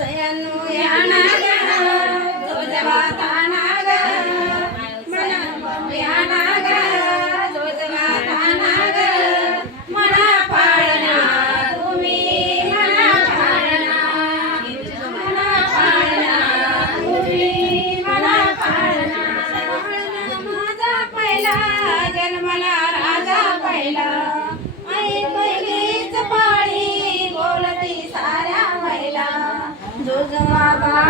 ಸಯನು Yana Jauh-jauh.